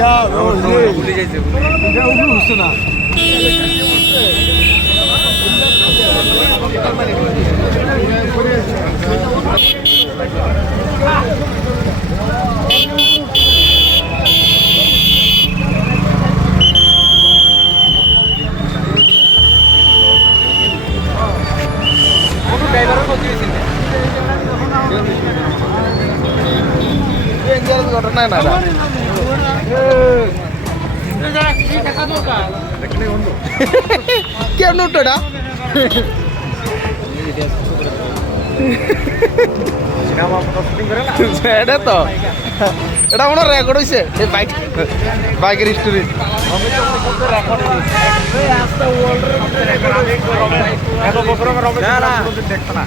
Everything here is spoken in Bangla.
না ঘটনা না কেমন উঠোটা এটা তো এটা মনে রেকর্ড হয়েছে বাইকের স্টোরি এত বছর দেখতো না